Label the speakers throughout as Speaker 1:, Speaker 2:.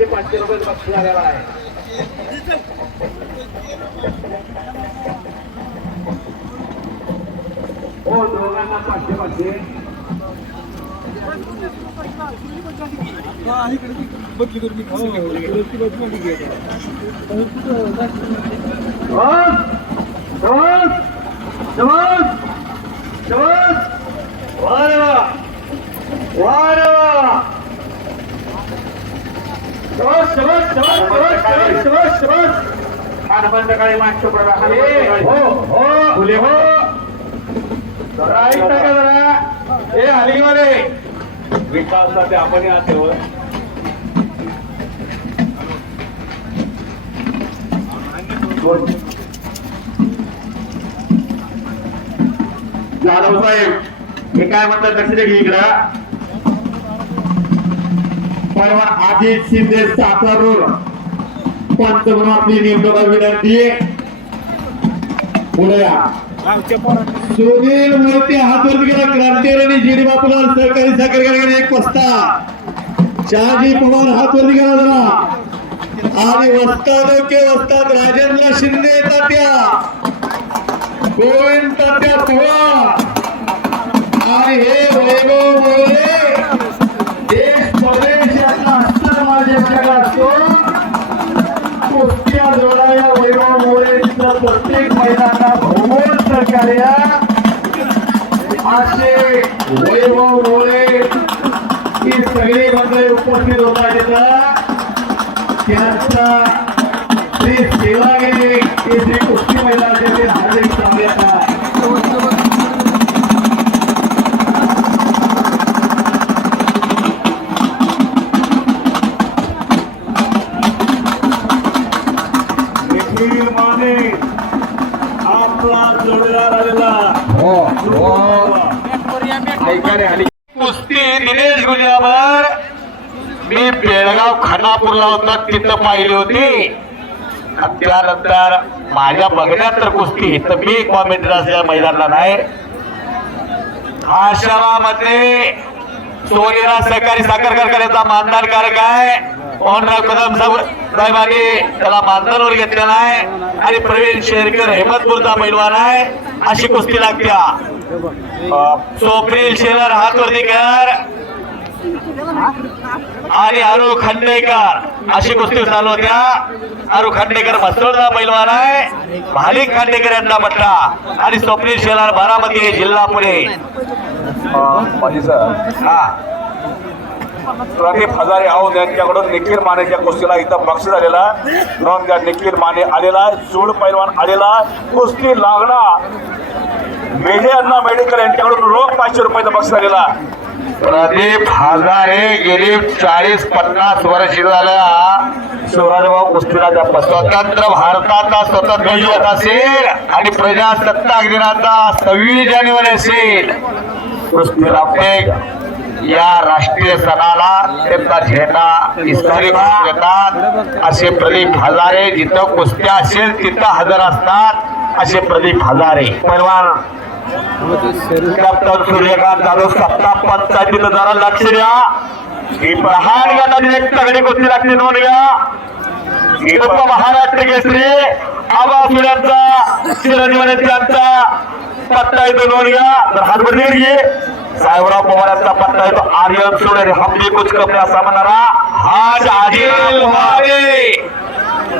Speaker 1: पाचशे पाचशे रुपये बक्षीस आलेला आहे हो दोघांना पाचशे पाचशे शबास! शबास! हनुमंत काळी हो हो फुले हो जरा ऐकता का जरा आपण जाधव साहेब हे काय म्हणतात लक्ष दे इकडं. परवा अजित शिंदे सातारूर पंतप्रधान आपली नेमणूक विनंती पुढे या. सुनील मूर्ती हातवर गेला क्रांतीवर आणि जिडी बापूलाल सहकारी साखर कारखाने एक वाजता शहाजी पवार हातवर गेला जरा आणि वस्ता डोके वस्तात राजेंद्र शिंदे तात्या. गोविंद तात्या पवार. आणि हे वैभव वैभव मोरे ही सगळी मंडळी उपस्थित होता तिथं त्यांचा श्री सेवागिरी हे श्री कोल्हापूरला होता तिथं पाहिली होती. त्यानंतर माझ्या बघण्यात तर कुस्ती तर मी कॉमेंटर असल्या मैदानला नाही. आश्रमामध्ये सोनेरा सहकारी साखर कारखान्याचा मानधन कारक आहे. मोहनराव कदम साहेबांनी त्याला मानधनवर घेतलेला आहे आणि प्रवीण शेरकर हेमतपूरचा पैलवान आहे. अशी कुस्ती लागत्या स्वप्नील शेलर हातवरती कर. आणि अरू खांडेकर. अशी कुस्ती चालू होत्या. अरू खांडेकर मसोडचा पैलवान आहे. भालिक खांडेकर यांचा पट्टा आणि स्वप्नील शेलार बारामती जिल्हा पुणे. हा
Speaker 2: प्रदीप हजारे आहोत. यांच्याकडून निखिल मानेच्या कुस्तीला इथं बक्षीस आलेला नोंद घ्या निखिल माने आलेला जोड पैलवान आलेला कुस्ती लागणार. मेढे अण्णा मेडेकर यांच्याकडून रोख पाचशे रुपयाचा बक्षीस आलेला
Speaker 1: प्रदीप हजारे गेली चाळीस पन्नास वर्ष झाल्या शिवराजभाऊ कुस्तीला स्वतंत्र भारताचा स्वतंत्र दिवस असेल आणि प्रजासत्ताक दिनाचा सव्वीस जानेवारी असेल. कुस्ती या राष्ट्रीय सणाला त्यांचा झेंडा इस्त्री देतात. असे प्रदीप हजारे जिथं कुस्त्या असेल तिथं हजर असतात. असे प्रदीप हजारे. परवान कॅप्टन सूर्यकांत जाधव सत्ता पंचायतीचं जरा लक्ष द्या. ही प्रहार गटाची एक तगडी गोष्टी लागली नोंद घ्या. उप महाराष्ट्र केसरी आबा सूर्यांचा चिरंजीवन त्यांचा पत्ता येतो नोंद घ्या. तर हातभर घे. साहेबराव पवारांचा पत्ता येतो आर्यन सोडे हमली कुछ कपडे असा म्हणणारा हाज आदिल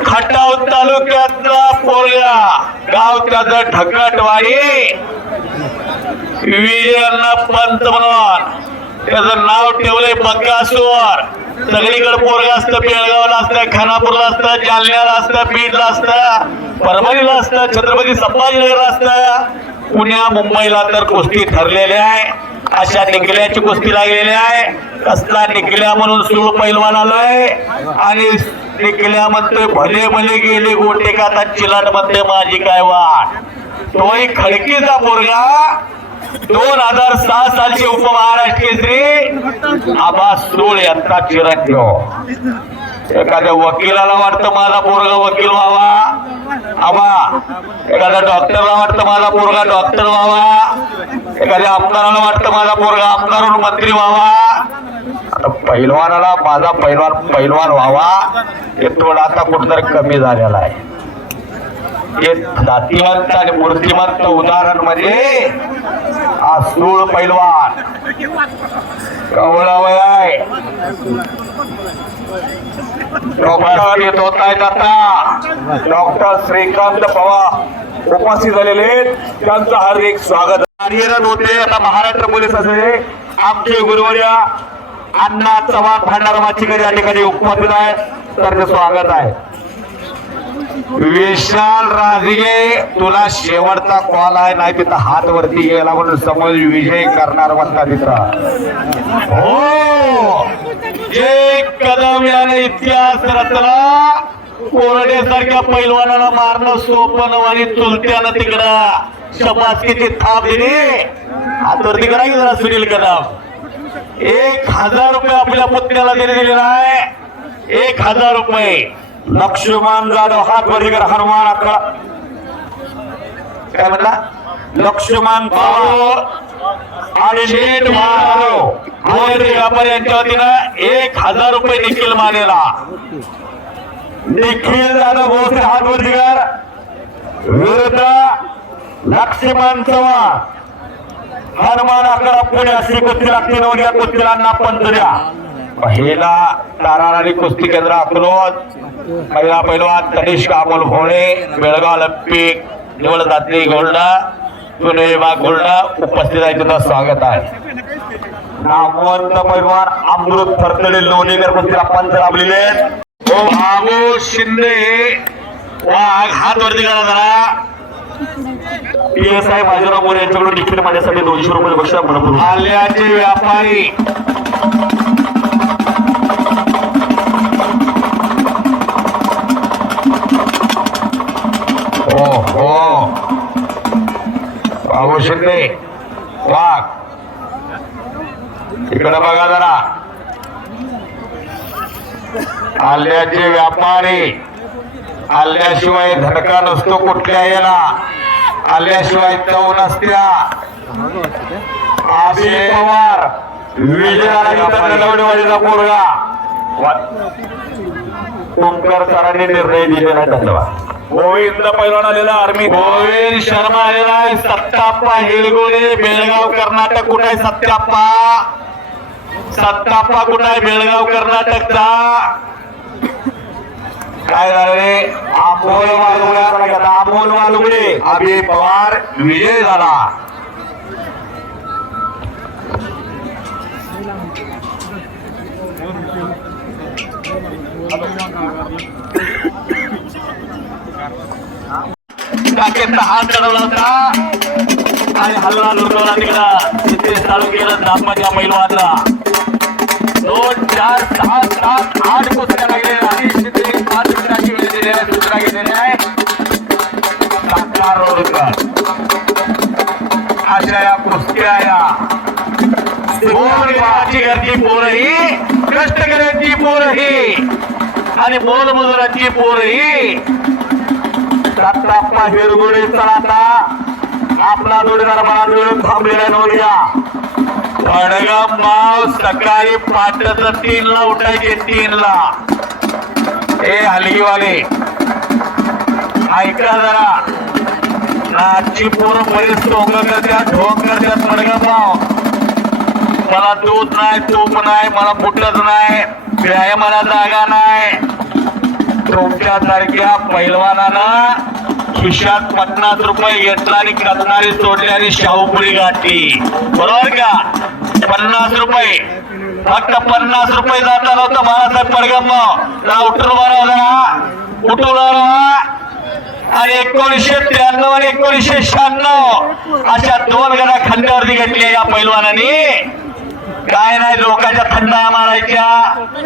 Speaker 1: खटाव तालुक्यातला पोरगा गाव त्याचं ढकटवाडी विजयांना पंत म्हणून त्याचं नाव ठेवलंय बकासूर सगळीकडे पोरगा असतं बेळगावला असतं खानापूरला असतं जालन्याला असतं बीडला असतं परभणीला असतं छत्रपती संभाजीनगरला असतं. पुण्या मुंबईला तर कुस्ती ठरलेली आहे. अशा निकल्याची कुस्ती लागलेली आहे. कसला निकल्या म्हणून सूळ पैलवान आलोय. आणि निकल्या म्हणतोय भले भले गेले गोटे का आता चिलाट म्हणते माझी काय वाट? तोही खडकीचा पोरगा. दोन हजार सहा सालचे उपमहाराष्ट्र केसरी आबा सोळे यांचा चिरंजीव एखाद्या वकिलाला वाटतं माझा पोरगा वकील व्हावा. आबा एखाद्या डॉक्टरला वाटतं माझा पोरगा डॉक्टर व्हावा. एखाद्या आमदाराला वाटतं माझा पोरगा आमदार मंत्री व्हावा. आता पैलवानाला माझा पैलवान पैलवान व्हावा. हे थोडं आता कुठंतरी कमी झालेला आहे. हे जातीवंत आणि मूर्तिमंत उदाहरण म्हणजे हा स्थूळ पैलवान कवळावय डॉक्टर येत होत आहेत आता
Speaker 2: डॉक्टर श्रीकांत पवार उपस्थित झालेले आहेत. त्यांचं हार्दिक स्वागत.
Speaker 1: कार्यरत होते. आता महाराष्ट्र पोलीस असे आमचे गुरुवर्या अण्णा चव्हाण भंडारा माचीकर या ठिकाणी उपस्थित आहेत. तर स्वागत आहे. विशाल राजगे तुला शेवटचा कॉल आहे नाही तिथं हात वरती गेला म्हणून समज विजय करणार म्हणता तिथं. हो! एक कदम याने इतिहास रचला. कोरड्यासारख्या पैलवानाला मारणं सोपं आणि चुलत्यानं तिकडं. शपासकीची थाप दिली. हातवरती करायची जरा सुनील कदम. एक हजार रुपये आपल्या पुतण्याला दिले दिले नाही. एक हजार रुपये. लक्ष्मण जाधव हात वरती कर हनुमान अकरा काय म्हणला? लक्ष्मण जाधव आणि नीट माधव गोविंद यांच्या वतीनं एक हजार रुपये निखिल मानेला. निखिल जाधव भोसले हात वरती कर विरुद्ध लक्ष्मण चव्हाण. हनुमान आकडा पुणे अशी कुस्ती लागते नवऱ्या कुस्तीला पंच द्या पहिला तारार कुस्ती केंद्र अकलोज महिला पैलवान कनिष्का अमोल भोळे बेळगाव ऑलिम्पिक निवड दात्री गोल्डा पुणे गोल्डा उपस्थित आहे तुझं स्वागत आहे. नामवंत पैलवान अमृत थरतडे लोणीकर कुस्तीला पंच लाभलेले आहेत. बाबू शिंदे वाघ हात वरती करा जरा. P S I Bajirao More यांच्याकडून निखिल माझ्यासाठी दोनशे रुपये बक्षा म्हणून आल्याचे व्यापारी. हो हो. बाबू शिंदे वाघ इकडे बघा जरा. आल्याचे व्यापारी आल्याशिवाय धडका नसतो कुठल्या याला. आल्याशिवाय चव नसत्या. आशिष पवार विजयाचा पोरगा. तुमकर सरांनी निर्णय दिलेला धन्यवाद.
Speaker 2: गोविंद पैलवान आलेला आर्मी.
Speaker 1: गोविंद शर्मा आलेला आहे. सत्ताप्पा हेलगोळे बेळगाव कर्नाटक कुठे आहे सत्याप्पा सत्ताप्पा कुठे आहे? बेळगाव कर्नाटकचा. काय झालं रे? अमोल वालुगडे अमोल वालुगडे. अभि पवार विजय झाला. काकेचा हात चढवला होता. आणि हल्ला लुटवला तिकडा. तिथे चालू केलं दाम्पत्या पैलवानला दोन चार सहा सात आठ कुत्र्या लागले. आणि शिंदे पाच मिनिटाची वेळ दिली आहे दुसरा घेतलेली आहे साकार रोडकर अशा या कुस्त्या या गोरगरिबाची घरची पोरं ही कष्टकऱ्यांची पोरं ही आणि मोलमजुरांची पोरं ही दत्ताप्पा हिरगुडे चला आता आपला जोडीदार मला मिळून थांबलेला नव्हत्या वडगाव माव सकाळी पाटच तीन ला उठायचे तीन ला ए हलगीवाले. ऐका जरा. नाची पोरं बरीच टोंग करतात ढोंग करतात वडगाव माव. मला दूध नाही तूप नाही मला फुटत नाही व्यायामाला जागा नाही. तुमच्यासारख्या पैलवानानं खिशात पन्नास रुपये घेतला आणि कतनारी सोडली आणि शाहूपुरी गाठली बरोबर का? पन्नास रुपये. फक्त पन्नास रुपये जाता होतं बाळासाहेब परगम उठून बरं उठून आणि एकोणीसशे त्र्याण्णव आणि एकोणीसशे शहाण्णव अशा दोन गणा खंडावरती घेतल्या या पैलवानांनी. काय नाही लोकांच्या थंडा मारायच्या.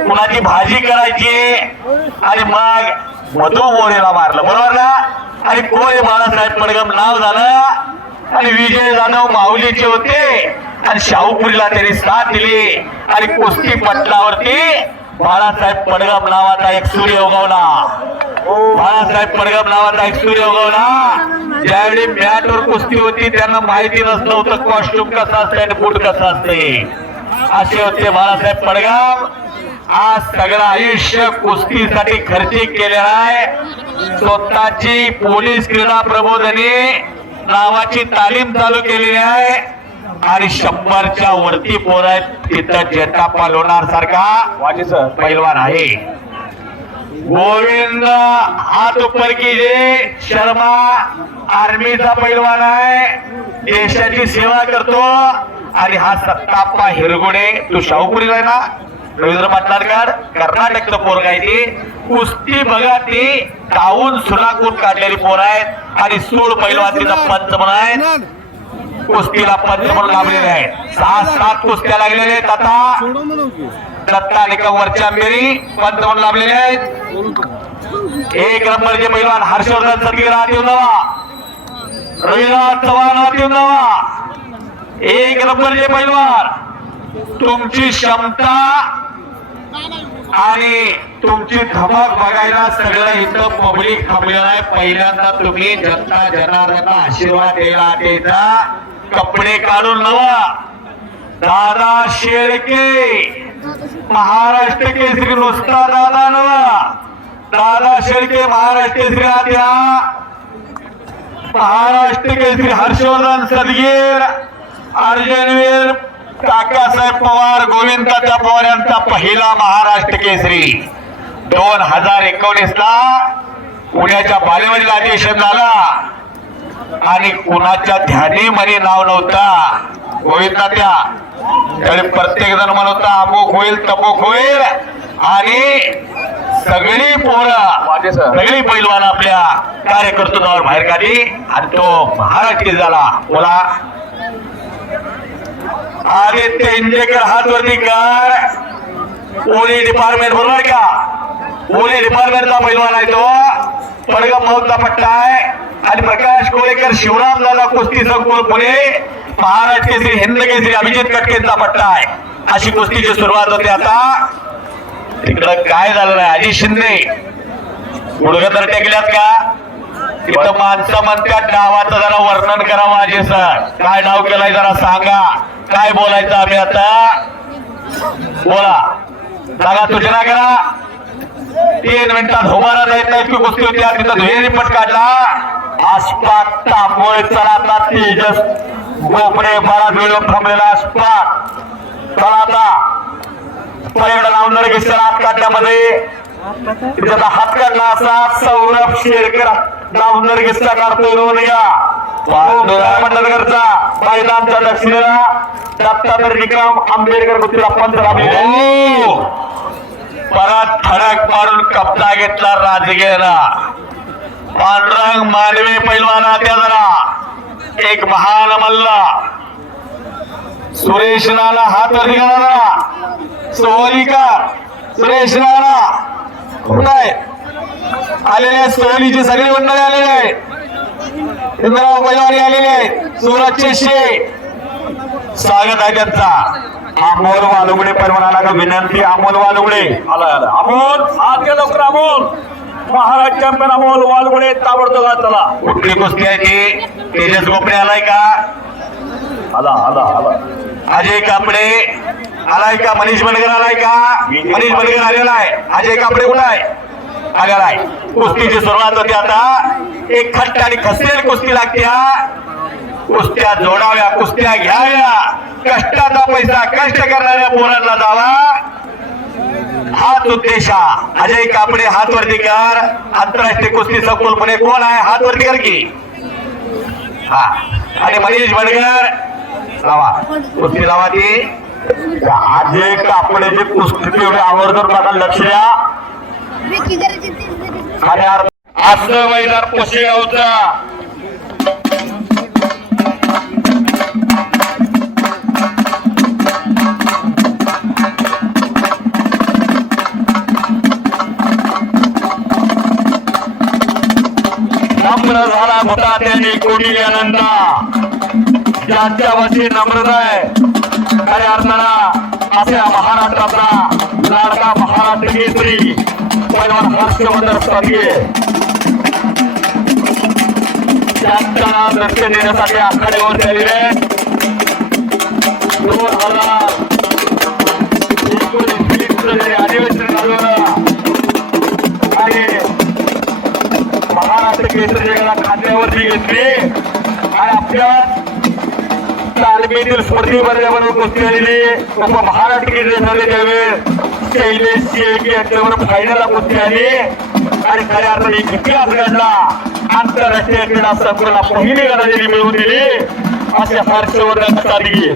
Speaker 1: कुणाची भाजी करायची. आणि मग मधू मोरेला. मारलं बरोबर ना? आणि कोय बाळासाहेब मडगम नाव झालं. आणि विजय जाधव माऊलीचे होते. आणि शाहूपुरीला त्यांनी साथ दिली. आणि कुस्ती पटलावरती बाळासाहेब पडगम नावाचा एक सूर्य उगवला. बाळासाहेब पडगम नावाचा एक सूर्य उगवला. ज्यावेळी मॅट वर कुस्ती होती त्यांना माहिती नसलं होतं कॉस्ट्युम कसं असते आणि बूट कसं असते. असे होते बाळासाहेब पडगाम. आज सगळं आयुष्य कुस्तीसाठी खर्चिक केलेला आहे. स्वतःची पोलीस क्रीडा प्रबोधनी नावाची तालीम चालू केलेली आहे. आणि शंभरच्या वरती पोर आहेत. तिथं जेटा पालवणार सारखा पैलवान आहे. गोविंद हात ऊपर कीजिए शर्मा आर्मीचा पैलवान आहे. देशाची सेवा करतो. आणि हा सत्ताप्पा हिरगुडे तू शाहूपुरी आहे ना? रवींद्र पाटलारकर कर्नाटकचं पोरग आहे ती. कुस्ती बघा ती. काऊन सुलाकून काढलेली पोर आहेत. आणि सूळ पैलवान तिचा पंच म्हणून आहेत. कुस्तीला पंच म्हणून लाभलेले आहेत. सहा सात कुस्त्या लागलेल्या आहेत आता. दत्ता निकम वरच्या मेरी पंच म्हणून लाभलेले आहेत. एक नंबरचे पैलवान हर्षवर्धन सदगीर हात येऊन जावा. रविनाथ चव्हाण हात येऊन जावा. एक नंबरचे पैलवान. तुमची क्षमता आणि तुमची धमक बघायला सगळं इथं पब्लिक थांबलेलं आहे. पहिल्यांदा तुम्ही जनता जनार्दन आशीर्वाद दिला द्यायचा कपडे काढून नवा दादा शेळके महाराष्ट्र केसरी नुसता दादा नवा. दादा शेळके महाराष्ट्र केसरी आद्या महाराष्ट्र केसरी हर्षवर्धन सदगीर अर्जनवीर काकासाहेब पवार गोविंदाच्या पवार यांचा पहिला महाराष्ट्र केसरी. दोन हजार एकोणीस ला पुण्याच्या बालेवाडीला अधिवेशन झाला. आणि कुणाच्या ध्यानीमध्ये नाव नव्हता. गोविंदा त्या त्यावेळी प्रत्येक जण म्हणत होता अमुक होईल तमुक होईल. आणि सगळी पोरं सगळी पैलवान आपल्या कार्यकर्तृत्वावर बाहेर काढली. आणि तो महाराष्ट्र झाला. बोला. आदित्य इंजेकर हात वरती कर पोलीस डिपार्टमेंट बरोबर का? पोलीस डिपार्टमेंटचा पैलवान आहे तो. पडगा मौतचा पट्टा आहे. आणि प्रकाश कोळेकर शिवराम दादा कुस्ती संकुल पुणे. महाराष्ट्र केसरी हिंद केसरी अभिजित कटकेंचा पट्टा आहे. अशी कुस्तीची सुरुवात होते आता. तिकडं काय झालं नाही? अजित शिंदे. गुडघ तर टेकल्यात का? तिथं माणसं म्हणतात नावाचं जरा वर्णन करा माझे सर. काय डाव केलाय जरा सांगा. काय बोलायचं आम्ही आता? बोला. जागा सूचना करा. तीन मिनिटात उभारा नाही नाही गोष्टी होत्या तिथं ध्येय पट काढला. आसपास तांबोळ चला तेजस. गोपडे बराच वेळ थांबलेला आसपास चला आता. पर्यटन लावणार की हात काढण्यामध्ये त्याचा हात काढला असा सौरभ शेरकर लावणार किस्सा काढतोय रोहन मंडलकरचा मैदानच्या दक्षिणेला दत्तात्रय विक्रम आंबेडकर कुस्तीला पंच हो. परत ठडक मारून कप्ता घेतला राजगीरला पांडुरंग मानवी पैलवाना त्या जरा. एक महान मल्ला. सुरेश नाला हात वरती करणारा सुरेश नाला कुठे आलेले सोहलीचे सगळे मंडळी आलेले आहेत. इंद्राव पैलवानी आलेले आहेत सुरजचे शे स्वागत आहे त्यांचा. अमोल वालुगडे पैलवानाला का विनंती अमोल वालुगडे.
Speaker 2: आला आला. अमोल घ्या लवकर अमोल. महाराज चॅम्पियन अमोल वालगुडे ताबडतोब चला
Speaker 1: कुठली कुस्ती आहे ती? तेजस गोपडे आलाय का?
Speaker 2: आला आला आला.
Speaker 1: अजय कापडे. आलाय का? मनीष बनगर आलाय का? मनीष बनगर आलेला आहे. अजय कापडे कुठं आहे आलेला आहे. कुस्तीची सुरुवात होते आता. एक खट्ट आणि खसेल कुस्ती लागत्या. कुस्त्या जोडाव्या कुस्त्या घ्याव्या. कष्टाचा पैसा कष्ट करणाऱ्या पोरांना जावा. हाच उद्देशा अजय कापडे हात वरती कर. आंतरराष्ट्रीय कुस्ती संकुल पुणे कोण आहे? हात वरती कर की. हा. आणि मनीष बनगर. लावा. कुस्ती लावा ती. अजय कापडेची कुस्ती तेवढी आवर्जून बघा लक्ष द्या. आणि असं मैदान पुसेगावचा. नम्र झाला होता त्यांनी कोणी आनंदा. ज्यांच्या वशी नम्रता आहे. खऱ्या अर्थानं आपल्या महाराष्ट्राचा लाडका महाराष्ट्र केसरी पैलवान हर्षवर्धन सारखे त्यांच्या लक्ष देण्यासाठी आखाड्यावर झालेले दोन हजार एकोणीसचं अधिवेशन आणि महाराष्ट्र केसरी जगाला खांद्यावरती घेतली. आणि आपल्या तालमीतील स्पर्धेमध्ये आपण कुस्ती आलेली उप महाराष्ट्र केसरी झाले त्यावेळेस शैलेश शेख यांच्यावर फायनलला कुस्ती आली आणि खऱ्या अर्थाने इतिहास घडला आंतरराष्ट्रीय क्रीडा संकुलाला पहिली गरजेने मिळवून दिली असे हर्षवर्धन सादगी